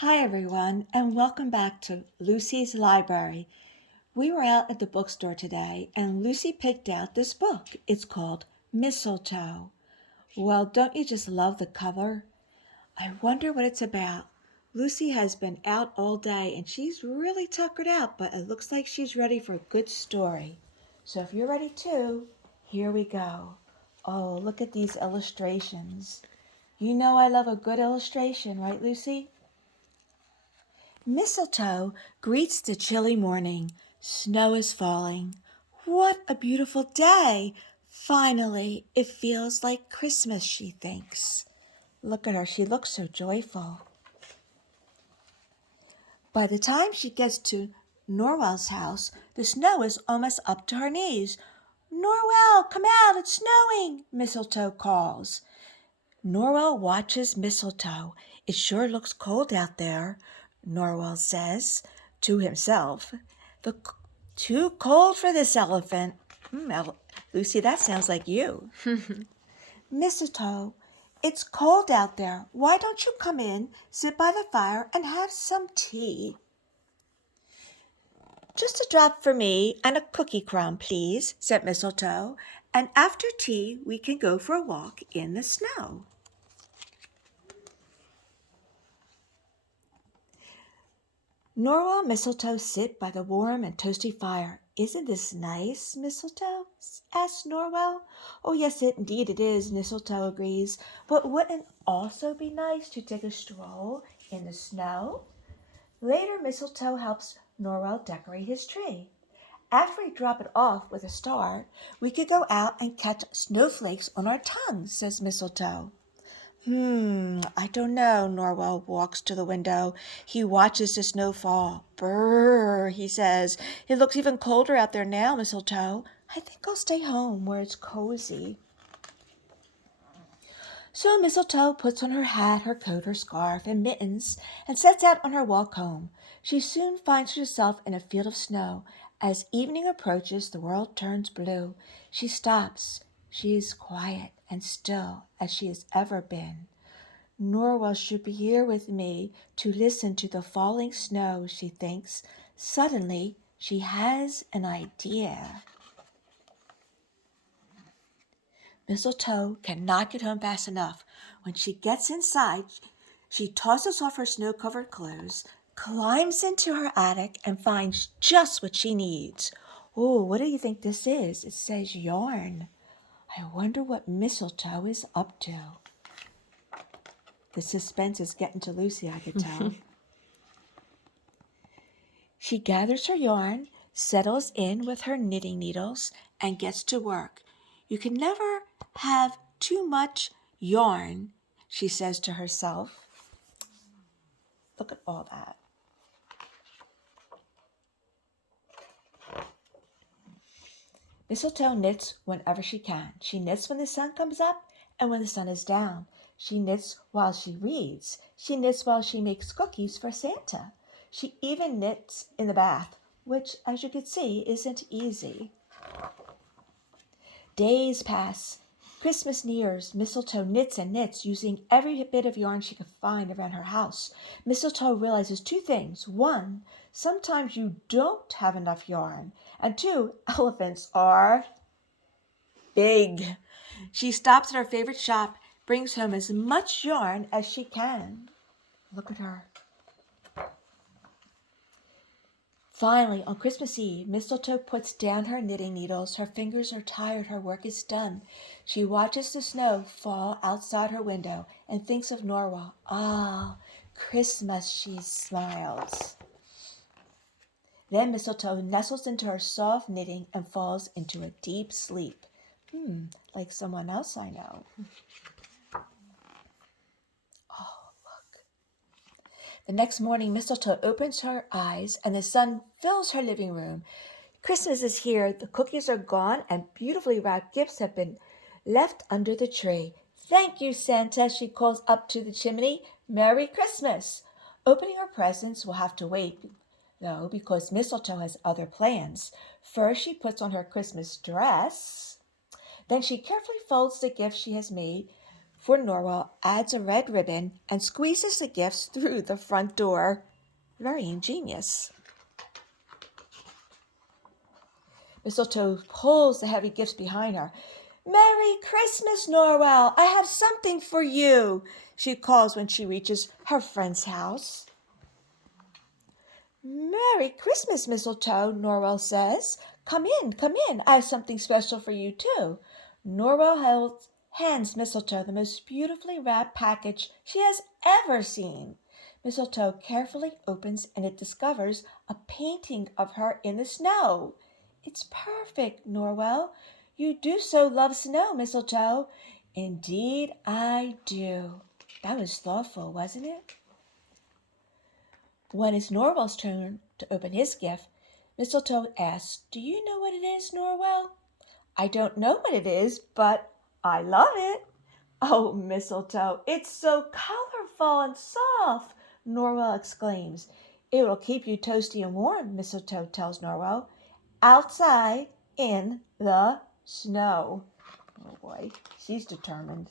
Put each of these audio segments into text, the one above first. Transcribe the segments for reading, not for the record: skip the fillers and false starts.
Hi, everyone, and welcome back to Lucy's Library. We were out at the bookstore today, and Lucy picked out this book. It's called Mistletoe. Well, don't you just love the cover? I wonder what it's about. Lucy has been out all day, and she's really tuckered out, but it looks like she's ready for a good story. So if you're ready too, here we go. Oh, look at these illustrations. You know I love a good illustration, right, Lucy? Mistletoe greets the chilly morning. Snow is falling. What a beautiful day! Finally, it feels like Christmas, she thinks. Look at her, she looks so joyful. By the time she gets to Norwell's house, the snow is almost up to her knees. Norwell, come out, it's snowing, Mistletoe calls. Norwell watches Mistletoe. It sure looks cold out there, Norwell says to himself. The, Too cold for this elephant. Lucy, that sounds like you. Mistletoe, it's cold out there. Why don't you come in, sit by the fire, and have some tea? Just a drop for me and a cookie crumb, please, said Mistletoe. And after tea, we can go for a walk in the snow. Norwell and Mistletoe sit by the warm and toasty fire. Isn't this nice, Mistletoe? Asks Norwell. Oh, yes, indeed it is, Mistletoe agrees. But wouldn't it also be nice to take a stroll in the snow? Later, Mistletoe helps Norwell decorate his tree. After we drop it off with a star, we could go out and catch snowflakes on our tongues, says Mistletoe. I don't know. Norwell walks to the window. He watches the snow fall. Brrr, he says. It looks even colder out there now, Mistletoe. I think I'll stay home where it's cozy. So Mistletoe puts on her hat, her coat, her scarf, and mittens, and sets out on her walk home. She soon finds herself in a field of snow. As evening approaches, the world turns blue. She stops. She is quiet and still as she has ever been. Norwell should be here with me to listen to the falling snow, she thinks. Suddenly, she has an idea. Mistletoe cannot get home fast enough. When she gets inside, she tosses off her snow-covered clothes, climbs into her attic, and finds just what she needs. Oh, what do you think this is? It says yarn. I wonder what Mistletoe is up to. The suspense is getting to Lucy, I could tell. She gathers her yarn, settles in with her knitting needles, and gets to work. You can never have too much yarn, she says to herself. Look at all that. Mistletoe knits whenever she can. She knits when the sun comes up and when the sun is down. She knits while she reads. She knits while she makes cookies for Santa. She even knits in the bath, which, as you can see, isn't easy. Days pass. Christmas nears. Mistletoe knits and knits, using every bit of yarn she can find around her house. Mistletoe realizes two things. One, sometimes you don't have enough yarn. And two, elephants are big. She stops at her favorite shop, brings home as much yarn as she can. Look at her. Finally, on Christmas Eve, Mistletoe puts down her knitting needles. Her fingers are tired. Her work is done. She watches the snow fall outside her window and thinks of Norwell. Ah, Christmas, she smiles. Then Mistletoe nestles into her soft knitting and falls into a deep sleep. Like someone else I know. The next morning, Mistletoe opens her eyes and the sun fills her living room. Christmas is here. The cookies are gone and beautifully wrapped gifts have been left under the tree. Thank you, Santa, she calls up to the chimney. Merry Christmas. Opening her presents will have to wait, though, because Mistletoe has other plans. First, she puts on her Christmas dress. Then she carefully folds the gifts she has made for Norwell adds a red ribbon and squeezes the gifts through the front door. Very ingenious. Mistletoe pulls the heavy gifts behind her. "Merry Christmas, Norwell! I have something for you," she calls when she reaches her friend's house. "Merry Christmas, Mistletoe," Norwell says. Come in, come in. I have something special for you, too." Norwell hands Mistletoe the most beautifully wrapped package she has ever seen. Mistletoe carefully opens and it discovers a painting of her in the snow. "It's perfect, Norwell. You do so love snow, Mistletoe." "Indeed I do." That was thoughtful, wasn't it? When it's Norwell's turn to open his gift, Mistletoe asks, "Do you know what it is, Norwell?" "I don't know what it is, but I love it." "Oh, Mistletoe, it's so colorful and soft," Norwell exclaims. "It will keep you toasty and warm," Mistletoe tells Norwell, "outside in the snow." Oh boy, she's determined.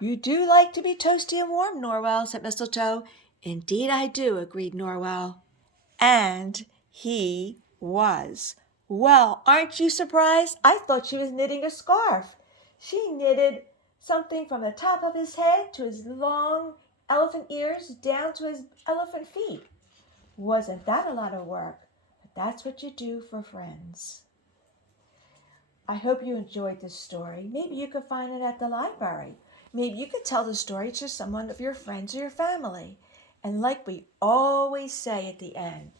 "You do like to be toasty and warm, Norwell," said Mistletoe. "Indeed I do," agreed Norwell. And he was. Well, aren't you surprised? I thought she was knitting a scarf. She knitted something from the top of his head to his long elephant ears down to his elephant feet. Wasn't that a lot of work? But that's what you do for friends. I hope you enjoyed this story. Maybe you could find it at the library. Maybe you could tell the story to someone of your friends or your family. And like we always say at the end,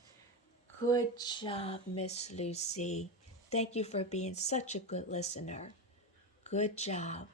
good job, Miss Lucy. Thank you for being such a good listener. Good job.